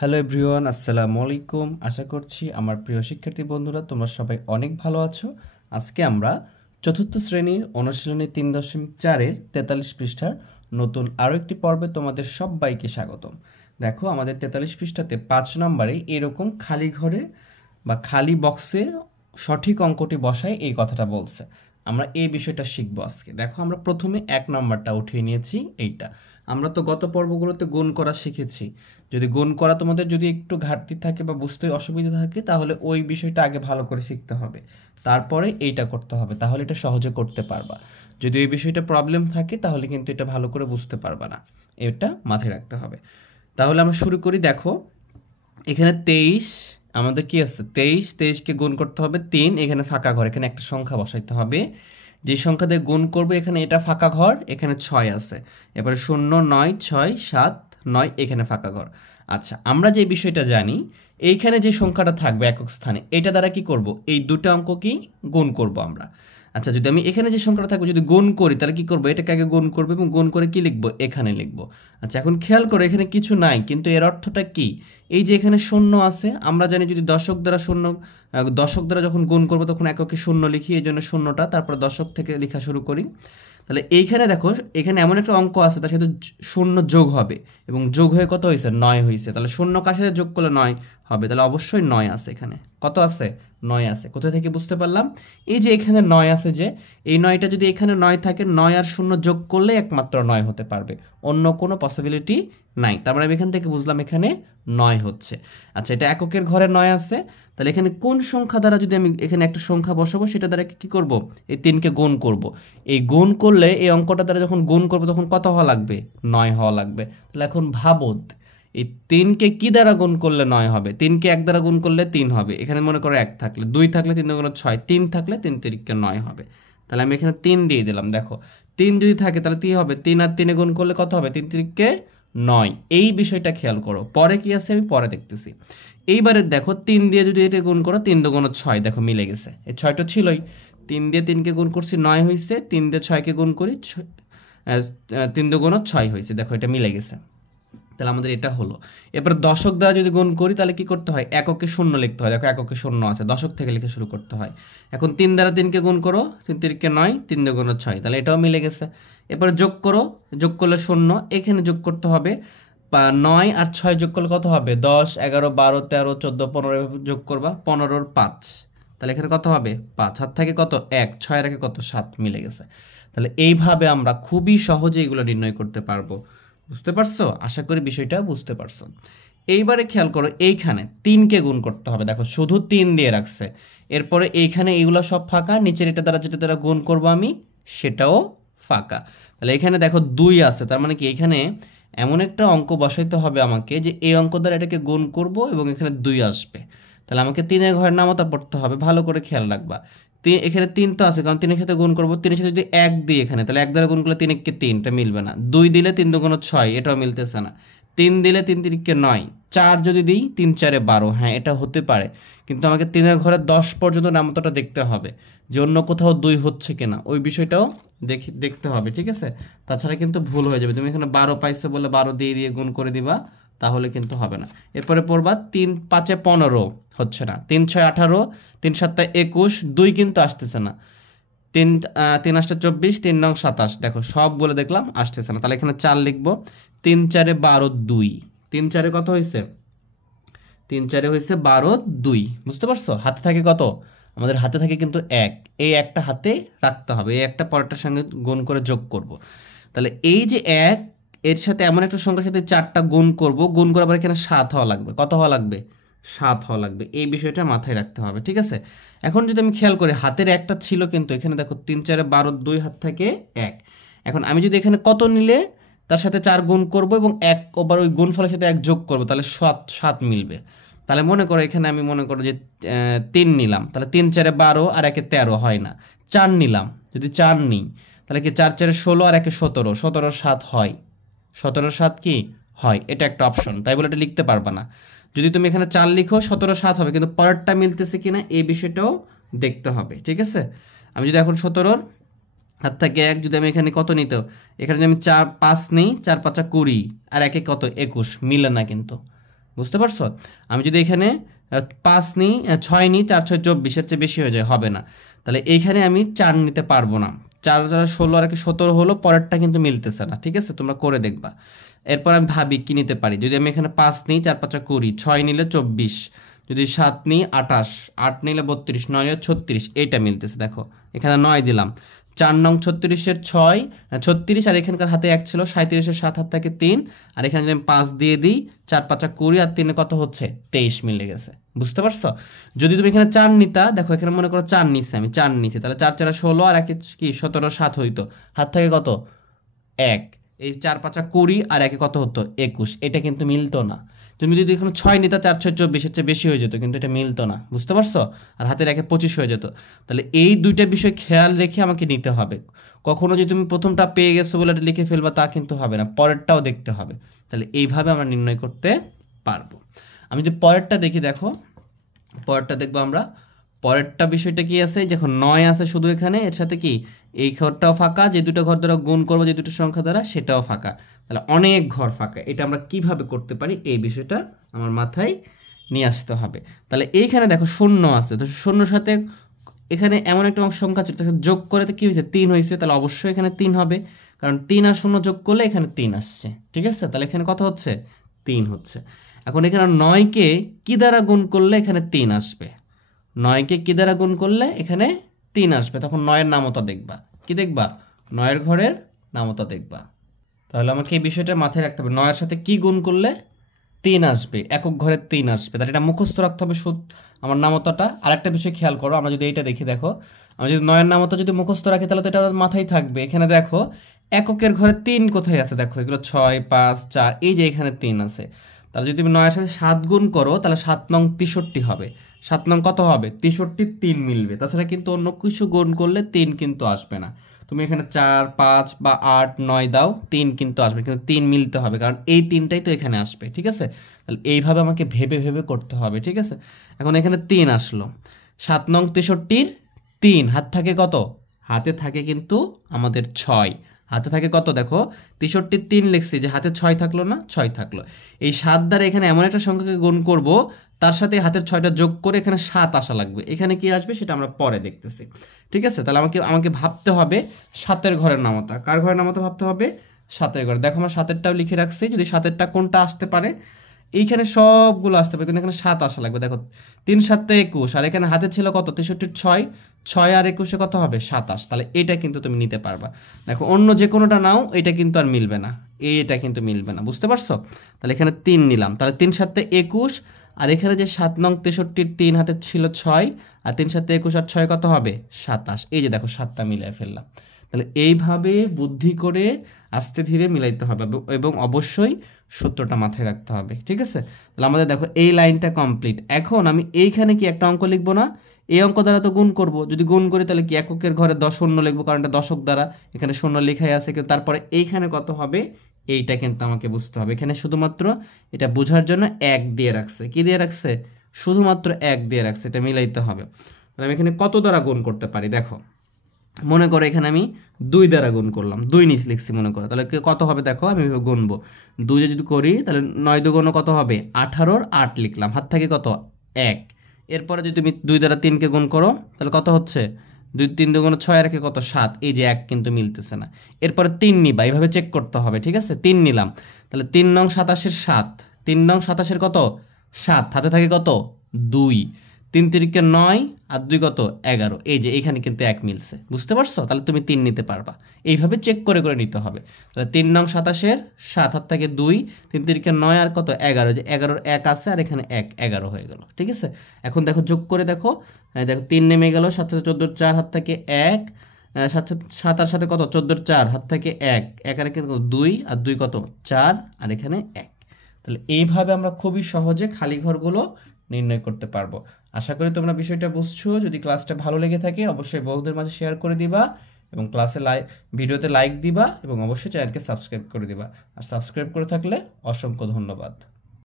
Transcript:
Hello everyone, আসসালামু আলাইকুম। আশা করছি আমার প্রিয় শিক্ষার্থী বন্ধুরা তোমরা সবাই অনেক ভালো আছো। আজকে আমরা চতুর্থ শ্রেণীর অনুশীলনী 3.4-এর 43 পৃষ্ঠার নতুন আরও একটি পর্বে তোমাদের সবাইকে স্বাগতম। দেখো, আমাদের 43 পৃষ্ঠাতে 5 নম্বরে এরকম খালি ঘরে বা খালি বক্সে সঠিক অঙ্কটি বসায় এই কথাটা বলছে। আমরা এই বিষয়টা শিখবো আজকে। দেখো, আমরা প্রথমে 1 নম্বরটা উঠিয়ে নিয়েছি। এইটা আমরা তো গত পর্বগুলোতে গুণ করা শিখেছি। যদি গুণ করা তোমাদের যদি একটু ঘাটতি থাকে বা বুঝতে অসুবিধা থাকে তাহলে ওই বিষয়টা আগে ভালো করে শিখতে হবে, তারপরে এইটা করতে হবে, তাহলে এটা সহজে করতে পারবা। যদি ওই বিষয়টা প্রবলেম থাকে তাহলে কিন্তু এটা ভালো করে বুঝতে পারবা না, এটা মাথায় রাখতে হবে। তাহলে আমরা শুরু করি। দেখো, এখানে 23 আমাদের কি আছে, 23কে গুণ করতে হবে 3, এখানে ফাঁকা ঘর, এখানে একটা সংখ্যা বসাইতে হবে। যে সংখ্যা দিয়ে গুণ করবো এখানে এটা ফাঁকা ঘর, এখানে 6 আছে। এবারে 0 9 6 7 9, এখানে ফাঁকা ঘর। আচ্ছা, আমরা যে বিষয়টা জানি, এইখানে যে সংখ্যাটা থাকবে একক স্থানে, এটা দ্বারা কি করব, এই দুটো অঙ্ক কি গুণ করব আমরা। আচ্ছা, যদি আমি এখানে যে সংখ্যাটা থাকবে যদি গুণ করি তাহলে কি করব, এটাকে আগে গুণ করবো এবং গুণ করে কি লিখবো, এখানে লিখবো। আচ্ছা, এখন খেয়াল করো, এখানে কিছু নাই, কিন্তু এর অর্থটা কি, এই যে এখানে শূন্য আছে, আমরা জানি যদি দশক দ্বারা যখন গুণ করবো তখন এককে শূন্য লিখি, এই জন্য শূন্যটা, তারপর দশক থেকে লেখা শুরু করি। তাহলে এইখানে দেখো, এখানে এমন একটা অঙ্ক আছে তার সাথে শূন্য যোগ হবে, এবং যোগ হয়ে কত হয়েছে, 9 হয়েছে। তাহলে শূন্য কার সাথে যোগ করলে 9 হবে, তাহলে অবশ্যই 9 আছে এখানে। কত আছে, 9 আছে। কোথা থেকে বুঝতে পারলাম, এই যে এখানে 9 আছে, যে এই 9টা যদি এখানে 9 থাকে, 9 আর 0 যোগ করলে একমাত্র 9 হতে পারবে, অন্য কোনো পসিবিলিটি নাই। তারপরে আমি এখান থেকে বুঝলাম এখানে 9 হচ্ছে। আচ্ছা, এটা এককের ঘরে 9 আছে, তাহলে এখানে কোন সংখ্যা দ্বারা যদি আমি এখানে একটা সংখ্যা বসাবো সেটা দ্বারা কি করব, এই 3কে গুণ করব। এই গুণ করলে এই অঙ্কটা দ্বারা যখন গুণ করবো তখন কত হওয়া লাগবে, 9 হওয়া লাগবে। তাহলে এখন ভাবো, এই 3কে কি দ্বারা গুণ করলে 9 হবে, 3কে 1 দ্বারা গুণ করলে 3 হবে। এখানে মনে করো 1 থাকলে, 2 থাকলে 3 দুগুণ 6, 3 থাকলে 3 তিরিকে 9 হবে। তাহলে আমি এখানে 3 দিয়ে দিলাম। দেখো, 3 যদি থাকে তাহলে কি হবে, 3 আর 3 গুণ করলে কত হবে, 3 তিরিকে 9। এই বিষয়টা খেয়াল করো, পরে কি আছে আমি পরে দেখতেছি। এইবারে দেখো, 3 দিয়ে যদি এটা গুণ করো, 3 দুগুণ 6, দেখো মিলে গেছে। এই 6টা ছিলই, 3 দিয়ে 3কে গুণ করছি 9 হয়েছে, 3 দিয়ে 6কে গুণ করি 3 দুগুণ 6 হয়েছে। দেখো, এটা মিলে গেছে, তাহলে আমাদের এটা হলো। এরপর দশক দ্বারা যদি গুণ করি তাহলে কি করতে হয়, এককে শূন্য লিখতে হয়। দেখো, এককে শূন্য আছে, দশক থেকে লিখে শুরু করতে হয়। এখন 3 দ্বারা 3কে গুণ করো, 3 তিরিকে 9, 3 দুগুণ 6, তাহলে এটাও মিলে গেছে। এরপরে যোগ করো, যোগ করলে শূন্য, এখানে যোগ করতে হবে 9 আর 6 যোগ করলে কত হবে, 10 11 12 13 14 15 যোগ করবা, 15 5, তাহলে এখানে কত হবে 5, হাত থাকে কত 1, 6 রাখে কত 7, মিলে গেছে। তাহলে এইভাবে আমরা খুবই সহজে এগুলো নির্ণয় করতে পারবো। বুঝতে পারছো, আশা করি বিষয়টা বুঝতে পারছো। এইবারে খেয়াল করো, এইখানে 3কে গুণ করতে হবে। দেখো, শুধু 3 দিয়ে রাখছে, এরপরে এইখানে এইগুলো সব ফাঁকা, নিচের এটা দ্বারা যেটা দ্বারা গুণ করবো আমি সেটাও ফাঁকা। তাহলে এখানে দেখো 2 আছে, তার মানে কি এখানে এমন একটা অঙ্ক বসাইতে হবে আমাকে যে এই অঙ্ক দ্বারা এটাকে গুণ করব এবং এখানে 2 আসবে। তাহলে আমাকে 3-এর ঘরের নামতা পড়তে হবে, ভালো করে খেয়াল রাখবা। এখানে 3 তো আছে, কারণ 3-এর সাথে গুণ করবো, 3-এর সাথে যদি 1 দিই এখানে, তাহলে 1 দ্বারা গুণ করলে 3-কে 3, এটা মিলবে না। 2 দিলে 3 দুগুণ 6, এটাও মিলতেছে না। 3 দিলে 3 তিরিকে 9, 4 যদি দিই 3 4-এ 12, হ্যাঁ এটা হতে পারে, কিন্তু আমাকে 3-এর ঘরে 10 পর্যন্ত নামতাটা দেখতে হবে যে অন্য কোথাও 2 হচ্ছে কিনা, ওই বিষয়টাও দেখতে হবে, ঠিক আছে। তাছাড়া কিন্তু ভুল হয়ে যাবে। তুমি এখানে 12 পাইছো বলে 12 দিয়ে দিয়ে গুণ করে দিবা, তাহলে কিন্তু হবে না। এরপরে পড়বা 3 5-এ 15, হচ্ছে না। 3 6 18, 3 7 21, 2 কিন্তু আসতেছে না। 3 3 8 24, 3 9 27, দেখো সব বলে দেখলাম আসতেছে না, তাহলে এখানে 4 লিখবো। 3 4-এ 12 2, 3 4-এ কত হয়েছে, 3 4-এ হয়েছে 12 2। বুঝতে পারছো, হাতে থাকে কত, আমাদের হাতে থাকে কিন্তু 1, এই একটা হাতে রাখতে হবে, এই একটা পরেরটার সঙ্গে গুণ করে যোগ করব। তাহলে এই যে 1, এর সাথে এমন একটা সংখ্যার সাথে 4টা গুণ করব, গুণ করে আবার এখানে 7 হওয়া লাগবে। কত হওয়া লাগবে, 7 হওয়া লাগবে। এই বিষয়টা মাথায় রাখতে হবে, ঠিক আছে। এখন যদি আমি খেয়াল করি, হাতের একটা ছিল, কিন্তু এখানে দেখো 3 4-এ 12 2, হাত থাকে 1। এখন আমি যদি এখানে কত নিলে তার সাথে 4 গুণ করব এবং 1 ওবার ওই গুণফলের সাথে 1 যোগ করব, তাহলে 7 মিলবে। তাহলে মনে করো এখানে আমি মনে করো যে 3 নিলাম, তাহলে 3 4-এ 12 আর 1-এ 13 হয় না। 4 নিলাম, যদি 4 নিই তাহলে কি 4 4-এ 16 আর 1-এ 17, 17 7 হয়, 17 7 কি হয়, এটা একটা অপশন, তাই বলে এটা লিখতে পারবা না। যদি তুমি এখানে 4 লিখো 17 7 হবে, কিন্তু পরেরটা মিলতেছে কিনা এই বিষয়টাও দেখতে হবে, ঠিক আছে। আমি যদি এখন 17-র হাত থেকে 1, যদি আমি এখানে কত নিত, এখানে যদি আমি 4 5 নিই, 4 5 20 আর 1-এ কত 21, মিলে না কিন্তু। বুঝতে পারছো? আমি যদি এখানে 5 নিই, 6 নিই, 4 6 24, এর চেয়ে বেশি হয়ে যায়, হবে না। তাহলে এইখানে আমি 4 নিতে পারবো না। 4 4 16 আর কি 17 হলো, পরেরটা কিন্তু মিলতেছে না। ঠিক আছে, তোমরা করে দেখবা। এরপর আমি ভাবি কি নিতে পারি। যদি আমি এখানে 5 নিই, 4 5 20, 6 নিলে 24, যদি 7 নিই 28, 8 নিলে 32, 9 নিলে 36, এইটা মিলতেছে। দেখো এখানে 9 দিলাম, 4 নং 36-এর 6 36, আর এখানকার হাতে 1 ছিল, 37-এর 7 হাত থেকে 3, আর এখানে যদি আমি 5 দিয়ে দিই, 4 5 20, আর 3 কত হচ্ছে 23 মিলে গেছে। বুঝতে পারছো? যদি তুমি এখানে 4 নিতা, দেখো এখানে মনে করো 4 নিছি, আমি 4 নিছি, তাহলে 4 4 16, আর 1 কি 17 7 হইতো, হাত থেকে কত 1, এই 4 5 20, আর 1 কত হতো 21, এটা কিন্তু মিলতো না। তুমি যদি এখানে 6 নিতা, 4 6 24, এর চেয়ে বেশি হয়ে যেত, কিন্তু এটা মিলতো না। বুঝতে পারছো? আর হাতের 1 25 হয়ে যেত। তাহলে এই দুইটা বিষয় খেয়াল রেখে আমাকে নিতে হবে। কখনো যদি তুমি প্রথমটা পেয়ে গেছো বলে এটা লিখে ফেলবা, তা কিন্তু হবে না, পরেরটাও দেখতে হবে। তাহলে এইভাবে আমরা নির্ণয় করতে পারবো। আমি যদি পরেরটা দেখি, দেখো পরেরটা দেখবো আমরা। পরেরটা বিষয়টা কি আছে, যখন 9 আছে শুধু এখানে, এর সাথে কি এই ঘরটাও ফাঁকা, যে দুটো ঘর দ্বারা গুণ করবো যে দুটো সংখ্যা দ্বারা, সেটাও ফাঁকা। তাহলে অনেক ঘর ফাঁকা। এটা আমরা কিভাবে করতে পারি, এই বিষয়টা আমার মাথায় নিয়ে আসতে হবে। তাহলে এইখানে দেখো 0 আছে, তো 0-র সাথে এখানে এমন একটা সংখ্যা ছিল, যোগ করে তো কি হয়েছে 3 হয়েছে, তাহলে অবশ্যই এখানে 3 হবে, কারণ 3 আর 0 যোগ করলে এখানে 3 আসছে। ঠিক আছে, তাহলে এখানে কত হচ্ছে 3 হচ্ছে। এখন এখানে 9-কে কি দ্বারা গুণ করলে এখানে 3 আসবে, 9-কে কি দ্বারা গুণ করলে এখানে 3 আসবে, তখন 9-এর নামতা দেখবা। কি দেখবা? 9-এর ঘরের নামতা দেখবা। তাহলে আমাকে এই বিষয়টা মাথায় রাখতে হবে, 9-এর সাথে কি গুণ করলে 3 আসবে, একক ঘরে 3 আসবে। তাহলে এটা মুখস্থ রাখতে হবে আমার নামতাটা। আরেকটা বিষয় খেয়াল করো, আমরা যদি এইটা দেখি, দেখো আমি যদি 9-এর নামতা যদি মুখস্থ রাখি, তাহলে তো এটা আমার মাথায় থাকবে। এখানে দেখো এককের ঘরে 3 কোথায় আছে, দেখো এগুলো 6 5 4, এই যে এখানে 3 আছে। তাহলে যদি তুমি 9-এর সাথে 7 গুণ করো, তাহলে 7 নং 63 হবে। 7 নং কত হবে 63, 3 মিলবে। তাছাড়া কিন্তু অন্য কিছু গুণ করলে 3 কিন্তু আসবে না। তুমি এখানে 4 5 বা 8 9 দাও, 3 কিন্তু আসবে, কিন্তু 3 মিলতে হবে, কারণ এই 3টাই তো এখানে আসবে। ঠিক আছে, তাহলে এইভাবে আমাকে ভেবে ভেবে করতে হবে। ঠিক আছে, এখন এখানে 3 আসলো, 7 নং 63-র 3, হাত থাকে কত, হাতে থাকে কিন্তু আমাদের 6, হাতে থাকে কত, দেখো 63 3 লিখছি, যে হাতে 6 থাকলো না, 6 থাকলো। এই 7 দ্বারা এখানে এমন একটা সংখ্যাকে গুণ করব, তার সাথে হাতের 6টা যোগ করে এখানে 7 আসা লাগবে। এখানে কি আসবে সেটা আমরা পরে দেখতেছি। ঠিক আছে, তাহলে আমাকে ভাবতে হবে 7-এর ঘরের নামতা। কার ঘরের নামতা ভাবতে হবে? 7-এর ঘরে। দেখো আমরা 7-এরটাও লিখে রাখছি, যদি 7-এরটা কোনটা আসতে পারে, এইখানে সবগুলো আসতে পারে, কিন্তু এখানে 7 আসা লাগবে। দেখো 3 7 21, আর এখানে হাতে ছিল কত 63 6, 6 আর 21 কত হবে 27। তাহলে এটা কিন্তু তুমি নিতে পারবা। দেখো অন্য যে কোনোটা নাও, এটা কিন্তু আর মিলবে না, এটা কিন্তু মিলবে না। বুঝতে পারছো? তাহলে এখানে 3 নিলাম, তাহলে 3 7 21, আর এখানে যে 7 নং 63-র 3 হাতে ছিল 6, আর 3 7 21 আর 6 কত হবে 27। এই যে দেখো 7টা মিলিয়ে ফেললাম। তাহলে এইভাবে বুদ্ধি করে আস্তে ধীরে মিলাইতে হবে, এবং অবশ্যই সূত্রটা মাথায় রাখতে হবে। ঠিক আছে, তাহলে আমাদের দেখো এই লাইনটা কমপ্লিট। এখন আমি এইখানে কি একটা অঙ্ক লিখবো না, এই অঙ্ক দ্বারা তো গুণ করব। যদি গুণ করি তাহলে কি এককের ঘরে 10 শূন্য লিখবো, কারণ এটা দশক দ্বারা, এখানে শূন্য লেখাই আছে, কিন্তু তারপরে এইখানে কত হবে এইটা কিন্তু আমাকে বুঝতে হবে। এখানে শুধুমাত্র এটা বোঝার জন্য 1 দিয়ে রাখছে। কি দিয়ে রাখছে? শুধুমাত্র 1 দিয়ে রাখছে, এটা মিলাইতে হবে। তাহলে আমি এখানে কত দ্বারা গুণ করতে পারি, দেখো মনে করো এখানে আমি 2 দ্বারা গুণ করলাম, 2 নিচ লিখছি মনে করো, তাহলে কত হবে দেখো, আমি গুনবো 2 যদি করি, তাহলে 9 দুগুণ কত হবে 18-র 8 লিখলাম, হাত থাকে কত 1। এরপরে যদি তুমি 2 দ্বারা 3-কে গুণ করো, তাহলে কত হচ্ছে 2 3 দুগুণ 6, আর 1 কত 7, এই যে 1 কিন্তু মিলতেছে না। এরপরে 3 নিবা, এইভাবে চেক করতে হবে। ঠিক আছে, 3 নিলাম, তাহলে 3 নং 27-এর 7, 3 নং 27-এর কত 7, হাতে থাকে কত 2, 3 3-কে 9, আর 2 কত 11, এই যে এখানে কিন্তু 1 মিলছে। বুঝতে পারছো? তাহলে তুমি 3 নিতে পারবা। এইভাবে চেক করে করে নিতে হবে। তাহলে 3 নং 27-এর 7, হাত থেকে 2, 3 3-কে 9, আর কত 11, যে 11-র 1 আছে, আর এখানে 1, 11 হয়ে গেল। ঠিক আছে, এখন দেখো যোগ করে দেখো, দেখো 3 নেমে গেল, 7 7 14-র 4, হাত থেকে 1, 7 আর সাথে কত 14-র 4, হাত থেকে 1, 1 আর কত 2, আর 2 কত 4, আর এখানে 1। তাহলে এইভাবে আমরা খুবই সহজে খালি ঘরগুলো নির্ণয় করতে পারবো। আশা করি তোমরা বিষয়টা বুঝছো। যদি ক্লাসটা ভালো লেগে থাকে অবশ্যই বন্ধুদের মাঝে শেয়ার করে দিবা, এবং ভিডিওতে লাইক দিবা, এবং অবশ্যই চ্যানেলকে সাবস্ক্রাইব করে দিবা। আর সাবস্ক্রাইব করে থাকলে অসংখ্য ধন্যবাদ।